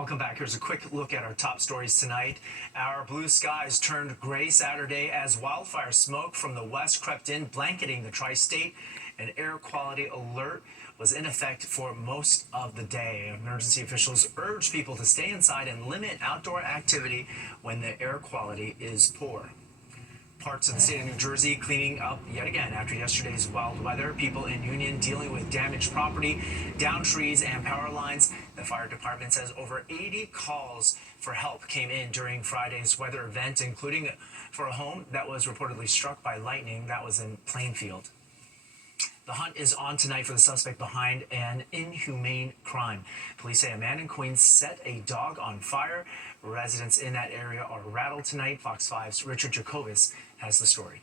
Welcome back. Here's a quick look at our top stories tonight. Our blue skies turned gray Saturday as wildfire smoke from the west crept in, blanketing the tri-state. An air quality alert was in effect for most of the day. Emergency officials urged people to stay inside and limit outdoor activity when the air quality is poor. Parts of the state of New Jersey cleaning up yet again after yesterday's wild weather. People in Union dealing with damaged property, downed trees, and power lines. The fire department says over 80 calls for help came in during Friday's weather event, including for a home that was reportedly struck by lightning. That was in Plainfield. The hunt is on tonight for the suspect behind an inhumane crime. Police say a man in Queens set a dog on fire. Residents in that area are rattled tonight. Fox 5's Richard Jacobus has the story.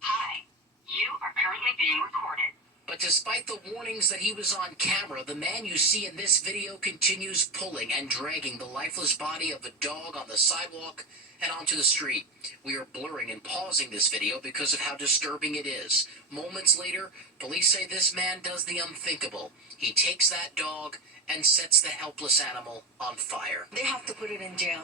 Hi, you are currently being recorded. But despite the warnings that he was on camera, the man you see in this video continues pulling and dragging the lifeless body of a dog on the sidewalk and onto the street. We are blurring and pausing this video because of how disturbing it is. Moments later, police say this man does the unthinkable. He takes that dog and sets the helpless animal on fire. They have to put it in jail.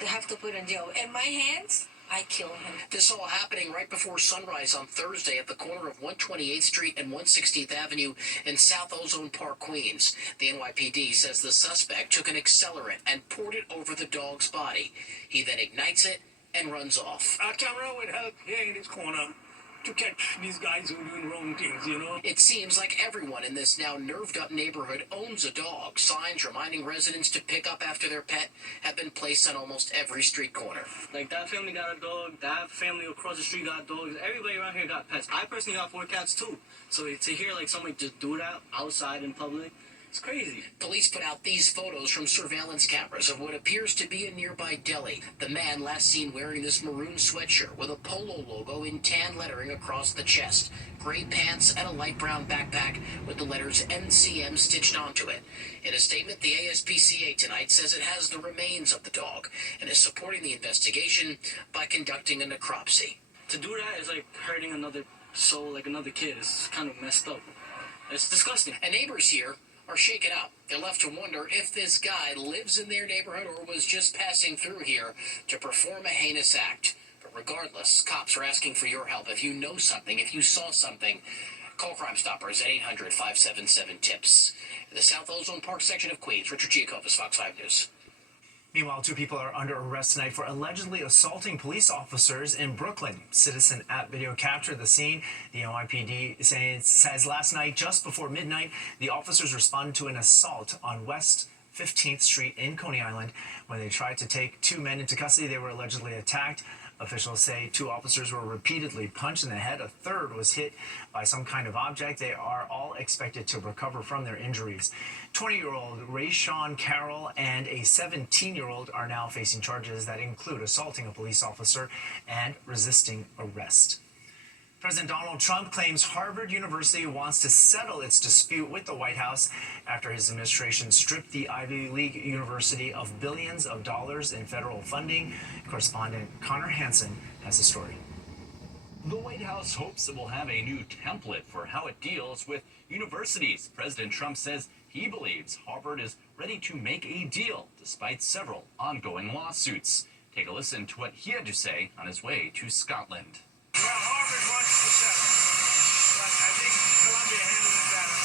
They have to put it in jail. In my hands, I kill him. This all happening right before sunrise on Thursday at the corner of 128th Street and 116th Avenue in South Ozone Park, Queens. The NYPD says the suspect took an accelerant and poured it over the dog's body. He then ignites it and runs off. Our camera would help here in this corner to catch these guys who are doing wrong things, you know? It seems like everyone in this now nerved-up neighborhood owns a dog. Signs reminding residents to pick up after their pet have been placed on almost every street corner. Like, that family got a dog, that family across the street got dogs, everybody around here got pets. I personally got 4 cats, too. So to hear, like, somebody just do that outside in public, it's crazy. Police put out these photos from surveillance cameras of what appears to be a nearby deli. The man last seen wearing this maroon sweatshirt with a Polo logo in tan lettering across the chest, gray pants, and a light brown backpack with the letters NCM stitched onto it. In a statement, the ASPCA tonight says it has the remains of the dog and is supporting the investigation by conducting a necropsy. To do that is like hurting another soul, like another kid. It's kind of messed up. It's disgusting. And neighbors here are shaken up. They're left to wonder if this guy lives in their neighborhood or was just passing through here to perform a heinous act. But regardless, cops are asking for your help. If you know something, if you saw something, call Crime Stoppers at 800-577-TIPS. In the South Ozone Park section of Queens, Richard Giacobbe, Fox 5 News. Meanwhile, 2 people are under arrest tonight for allegedly assaulting police officers in Brooklyn. Citizen app video captured the scene. The NYPD says last night, just before midnight, the officers responded to an assault on West 15th Street in Coney Island. When they tried to take 2 men into custody, they were allegedly attacked. Officials say 2 officers were repeatedly punched in the head. A third was hit by some kind of object. They are all expected to recover from their injuries. 20-year-old Rayshawn Carroll and a 17-year-old are now facing charges that include assaulting a police officer and resisting arrest. President Donald Trump claims Harvard University wants to settle its dispute with the White House after his administration stripped the Ivy League university of billions of dollars in federal funding. Correspondent Connor Hansen has the story. The White House hopes it will have a new template for how it deals with universities. President Trump says he believes Harvard is ready to make a deal despite several ongoing lawsuits. Take a listen to what he had to say on his way to Scotland. Well, Harvard wants to settle, but I think Columbia handled it better.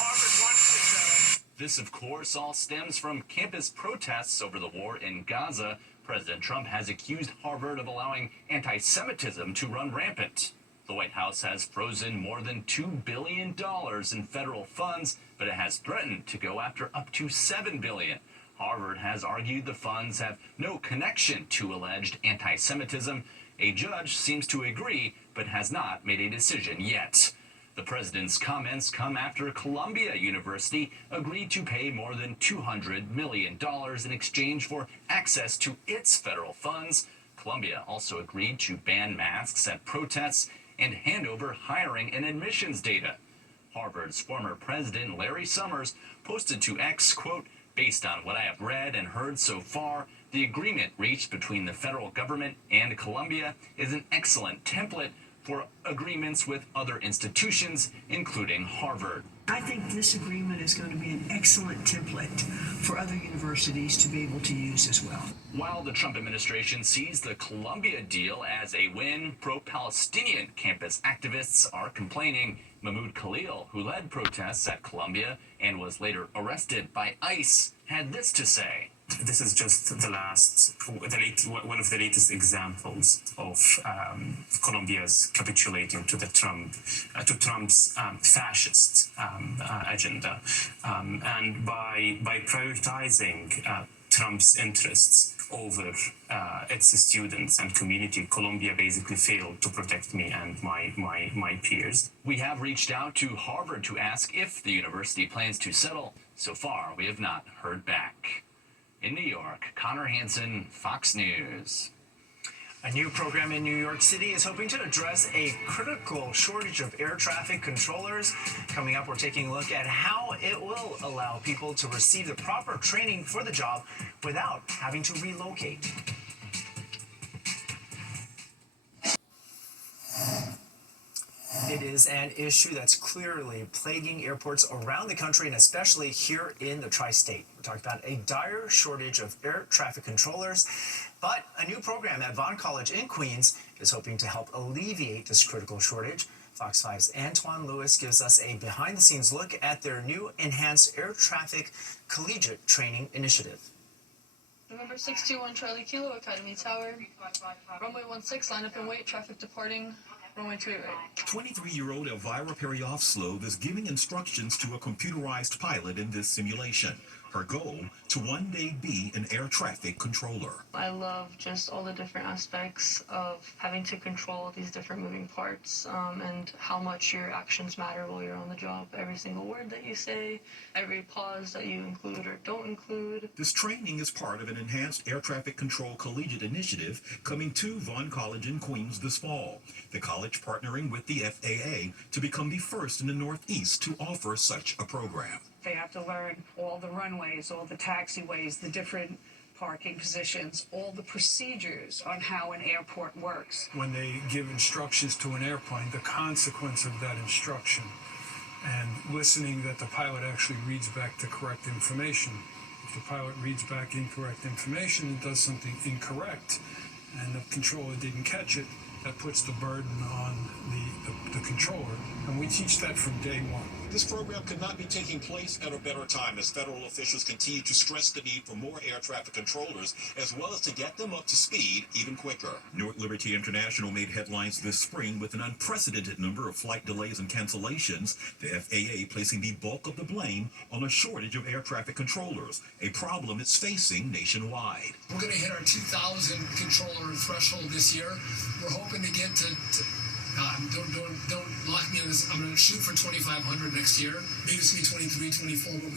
Harvard wants to settle. This, of course, all stems from campus protests over the war in Gaza. President Trump has accused Harvard of allowing anti-Semitism to run rampant. The White House has frozen more than $2 billion in federal funds, but it has threatened to go after up to $7 billion. Harvard has argued the funds have no connection to alleged anti-Semitism. A judge seems to agree, but has not made a decision yet. The president's comments come after Columbia University agreed to pay more than $200 million in exchange for access to its federal funds. Columbia also agreed to ban masks at protests and hand over hiring and admissions data. Harvard's former president, Larry Summers, posted to X, quote, "Based on what I have read and heard so far, the agreement reached between the federal government and Columbia is an excellent template for agreements with other institutions, including Harvard." I think this agreement is going to be an excellent template for other universities to be able to use as well. While the Trump administration sees the Columbia deal as a win, pro-Palestinian campus activists are complaining. Mahmoud Khalil, who led protests at Columbia and was later arrested by ICE, had this to say. This is just one of the latest examples of Colombia's capitulating to Trump's fascist agenda, and by prioritizing Trump's interests over its students and community, Colombia basically failed to protect me and my peers. We have reached out to Harvard to ask if the university plans to settle. So far, we have not heard back. In New York, Connor Hansen, Fox News. A new program in New York City is hoping to address a critical shortage of air traffic controllers. Coming up, we're taking a look at how it will allow people to receive the proper training for the job without having to relocate. It is an issue that's clearly plaguing airports around the country and especially here in the tri-state. We're talking about a dire shortage of air traffic controllers, but a new program at Vaughn College in Queens is hoping to help alleviate this critical shortage. Fox 5's Antoine Lewis gives us a behind-the-scenes look at their new enhanced air traffic collegiate training initiative. November 621 Charlie Kilo, Academy Tower. Runway 16, line up and wait, traffic departing. Runway 28 right. 23-year-old Elvira Periofslov is giving instructions to a computerized pilot in this simulation. Her goal, to one day be an air traffic controller. I love just all the different aspects of having to control these different moving parts and how much your actions matter while you're on the job. Every single word that you say, every pause that you include or don't include. This training is part of an enhanced air traffic control collegiate initiative coming to Vaughn College in Queens this fall. The college partnering with the FAA to become the first in the Northeast to offer such a program. They have to learn all the runways, all the taxiways, the different parking positions, all the procedures on how an airport works. When they give instructions to an airplane, the consequence of that instruction, and listening that the pilot actually reads back the correct information. If the pilot reads back incorrect information and does something incorrect, and the controller didn't catch it, that puts the burden on the controller, and we teach that from day one. This program could not be taking place at a better time as federal officials continue to stress the need for more air traffic controllers, as well as to get them up to speed even quicker. Newark Liberty International made headlines this spring with an unprecedented number of flight delays and cancellations, the FAA placing the bulk of the blame on a shortage of air traffic controllers, a problem it's facing nationwide. We're going to hit our 2,000 controller threshold this year. We're hoping to get to don't lock me in this. I'm going to shoot for 2,500 next year. Maybe it's going to be 23, 24, but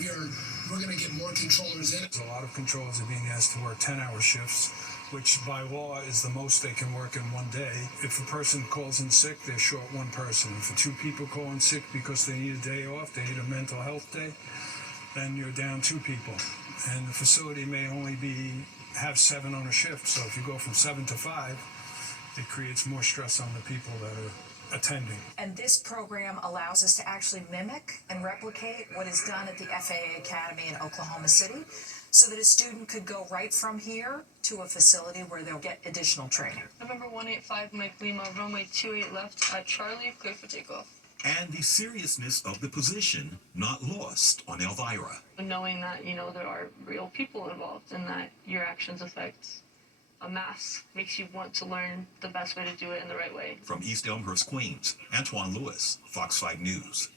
we're going to get more controllers in. A lot of controllers are being asked to work 10-hour shifts, which by law is the most they can work in one day. If a person calls in sick, they're short one person. If two people call in sick because they need a day off, they need a mental health day, then you're down two people. And the facility may only have 7 on a shift, so if you go from 7 to 5, it creates more stress on the people that are attending. And this program allows us to actually mimic and replicate what is done at the FAA Academy in Oklahoma City, so that a student could go right from here to a facility where they'll get additional training. November 185 Mike Lima, runway 28 left at Charlie, clear for takeoff. And the seriousness of the position not lost on Elvira. Knowing that, there are real people involved and that your actions affect a mass makes you want to learn the best way to do it in the right way. From East Elmhurst, Queens, Antoine Lewis, Fox 5 News.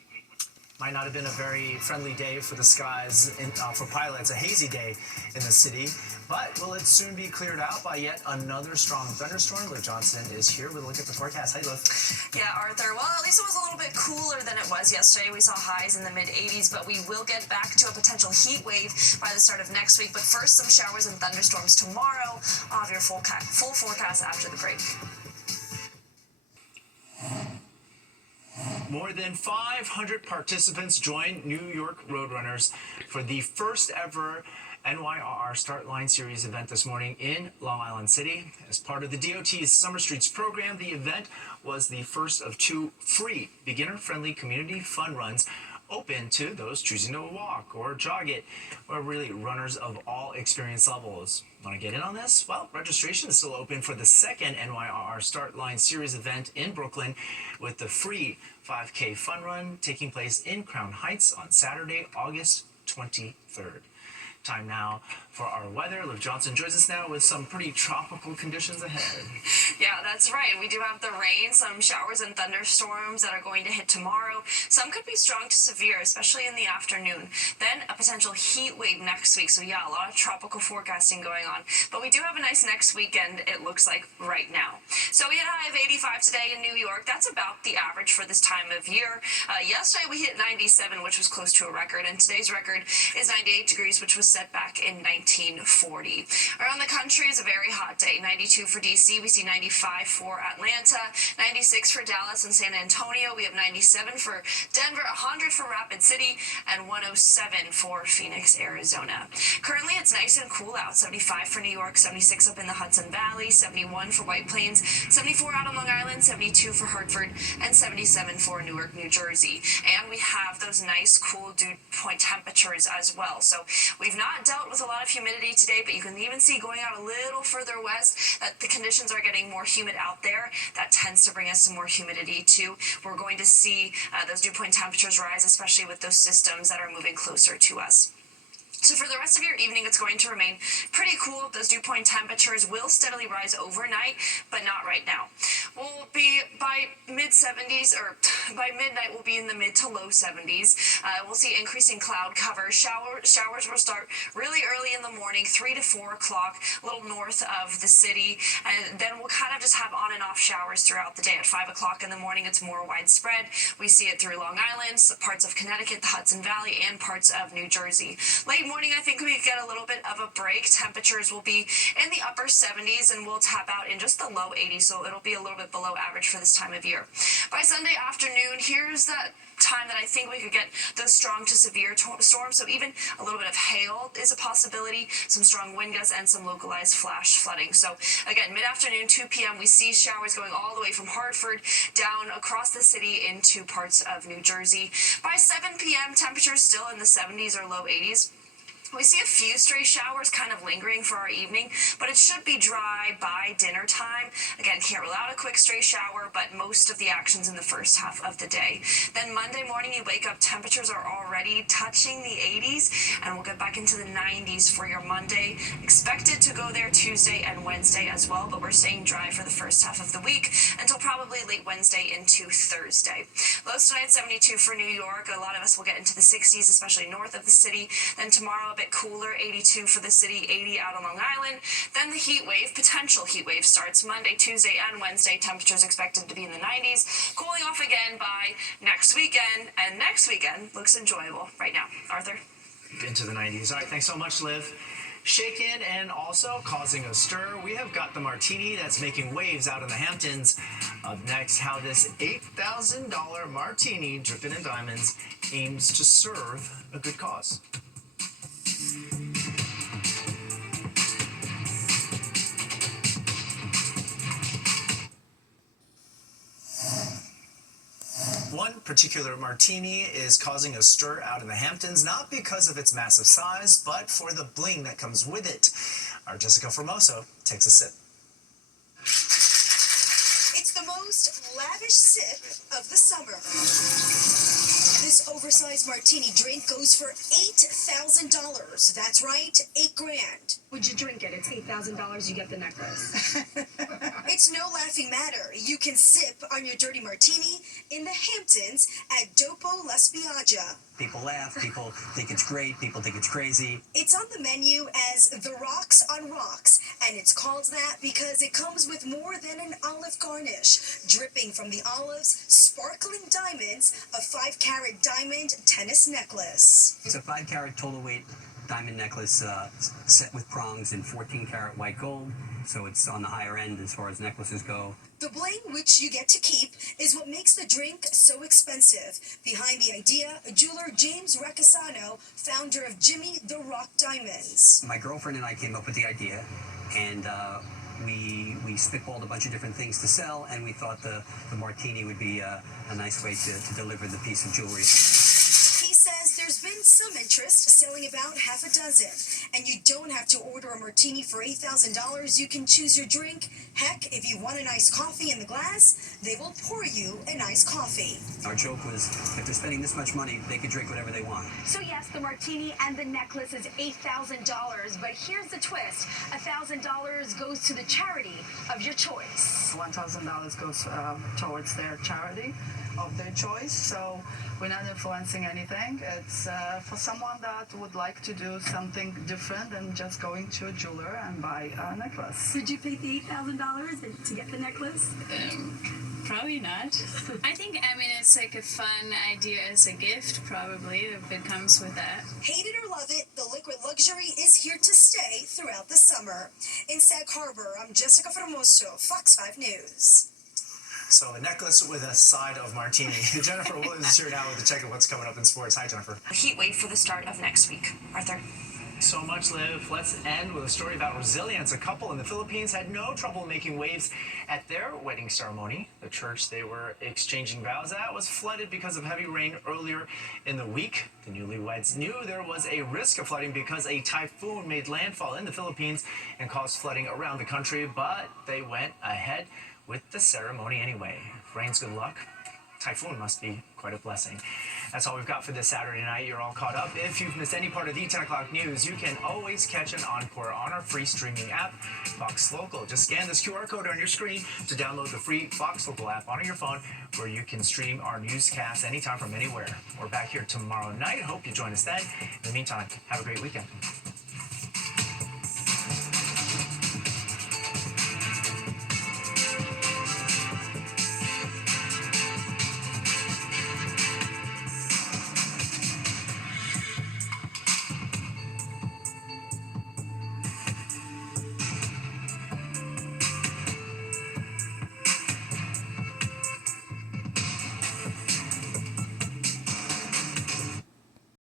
Might not have been a very friendly day for the skies for pilots, a hazy day in the city, but will it soon be cleared out by yet another strong thunderstorm? Liv Johnson is here with a look at the forecast. Hi, Liv. Yeah, Arthur. Well, at least it was a little bit cooler than it was yesterday. We saw highs in the mid-80s, but we will get back to a potential heat wave by the start of next week. But first, some showers and thunderstorms tomorrow. I'll have your full forecast after the break. More than 500 participants joined New York Roadrunners for the first ever NYRR Start Line Series event this morning in Long Island City. As part of the DOT's Summer Streets program, the event was the first of 2 free beginner-friendly community fun runs open to those choosing to walk or jog it, or really runners of all experience levels. Want to get in on this? Well, registration is still open for the second NYRR Start Line Series event in Brooklyn, with the free 5K fun run taking place in Crown Heights on Saturday, August 23rd. Time now for our weather. Liv Johnson joins us now with some pretty tropical conditions ahead. Yeah, that's right. We do have the rain, some showers and thunderstorms that are going to hit tomorrow. Some could be strong to severe, especially in the afternoon. Then a potential heat wave next week. So yeah, a lot of tropical forecasting going on. But we do have a nice next weekend, it looks like right now. So we had a high of 85 today in New York. That's about the average for this time of year. Yesterday we hit 97, which was close to a record. And today's record is 98 degrees, which was set back in 1940. Around the country is a very hot day. 92 for DC, we see 95 for Atlanta, 96 for Dallas and San Antonio. We have 97 for Denver, 100 for Rapid City, and 107 for Phoenix, Arizona. Currently it's nice and cool out. 75 for New York, 76 up in the Hudson Valley, 71 for White Plains, 74 out on Long Island, 72 for Hartford, and 77 for Newark, New Jersey. And we have those nice cool dew point temperatures as well. So we've not dealt with a lot of humidity today, but you can even see going out a little further west that the conditions are getting more humid out there. That tends to bring us some more humidity too. We're going to see those dew point temperatures rise, especially with those systems that are moving closer to us. So for the rest of your evening, it's going to remain pretty cool. Those dew point temperatures will steadily rise overnight, but not right now. We'll be by mid-70s, or by midnight, we'll be in the mid to low 70s. We'll see increasing cloud cover. Showers will start really early in the morning, 3 to 4 o'clock, a little north of the city. And then we'll kind of just have on and off showers throughout the day. At 5 o'clock in the morning, it's more widespread. We see it through Long Island, parts of Connecticut, the Hudson Valley, and parts of New Jersey. Late morning, I think we get a little bit of a break. Temperatures will be in the upper 70s, and we'll tap out in just the low 80s, so it'll be a little bit below average for this time of year. By Sunday afternoon, here's that time that I think we could get those strong to severe storms, so even a little bit of hail is a possibility, some strong wind gusts, and some localized flash flooding. So again, mid-afternoon, 2 p.m., we see showers going all the way from Hartford down across the city into parts of New Jersey. By 7 p.m., temperatures still in the 70s or low 80s. We see a few stray showers kind of lingering for our evening, but it should be dry by dinner time. Again, can't rule out a quick stray shower, but most of the action's in the first half of the day. Then Monday morning, you wake up, temperatures are already touching the 80s, and we'll get back into the 90s for your Monday. Expected to go there Tuesday and Wednesday as well, but we're staying dry for the first half of the week until probably late Wednesday into Thursday. Lows tonight, 72 for New York. A lot of us will get into the 60s, especially north of the city. Then tomorrow, a bit cooler, 82 for the city, 80 out on Long Island. Then the heat wave, potential heat wave, starts Monday, Tuesday, and Wednesday. Temperatures expected to be in the 90s, cooling off again by next weekend, and next weekend looks enjoyable right now. Arthur? Into the 90s. All right, thanks so much, Liv. Shaken and also causing a stir, we have got the martini that's making waves out in the Hamptons. Up next, how this $8,000 martini dripping in diamonds aims to serve a good cause. One particular martini is causing a stir out in the Hamptons, not because of its massive size, but for the bling that comes with it. Our Jessica Formoso takes a sip. It's the most lavish sip of the summer. This oversized martini drink goes for $8,000. That's right, $8,000. Would you drink it? It's $8,000, you get the necklace. It's no laughing matter. You can sip on your dirty martini in the Hamptons at Dopo La Spiaggia. People laugh, people think it's great, people think it's crazy. It's on the menu as the Rocks on Rocks, and it's called that because it comes with more than an olive garnish. Dripping from the olives, sparkling diamonds, a 5-carat diamond tennis necklace. It's a 5-carat total weight diamond necklace set with prongs in 14-karat white gold, so it's on the higher end as far as necklaces go. The bling, which you get to keep, is what makes the drink so expensive. Behind the idea, jeweler James Racasano, founder of Jimmy the Rock Diamonds. My girlfriend and I came up with the idea, and we spitballed a bunch of different things to sell, and we thought the martini would be a nice way to deliver the piece of jewelry. He some interest, selling about half a dozen. And you don't have to order a martini for $8,000. You can choose your drink. Heck, if you want an iced coffee in the glass, they will pour you an iced coffee. Our joke was, if they're spending this much money, they could drink whatever they want. So yes, the martini and the necklace is $8,000, but here's the twist. $1,000 goes to the charity of your choice. $1,000 goes towards their charity of their choice, so we're not influencing anything. It's for someone that would like to do something different than just going to a jeweler and buy a necklace. Would you pay the $8,000 to get the necklace? Probably not. I think, it's like a fun idea as a gift, probably, if it comes with that. Hate it or love it, the liquid luxury is here to stay throughout the summer. In Sag Harbor, I'm Jessica Formoso, Fox 5 News. So a necklace with a side of martini. Jennifer Williams is here now with a check of what's coming up in sports. Hi, Jennifer. Heat wave for the start of next week. Arthur. So much, Liv. Let's end with a story about resilience. A couple in the Philippines had no trouble making waves at their wedding ceremony. The church they were exchanging vows at was flooded because of heavy rain earlier in the week. The newlyweds knew there was a risk of flooding because a typhoon made landfall in the Philippines and caused flooding around the country, but they went ahead with the ceremony anyway. If rain's good luck, typhoon must be quite a blessing. That's all we've got for this Saturday night. You're all caught up. If you've missed any part of the 10 o'clock news, you can always catch an encore on our free streaming app, Fox Local. Just scan this QR code on your screen to download the free Fox Local app on your phone, where you can stream our newscasts anytime from anywhere. We're back here tomorrow night. Hope you join us then. In the meantime, have a great weekend.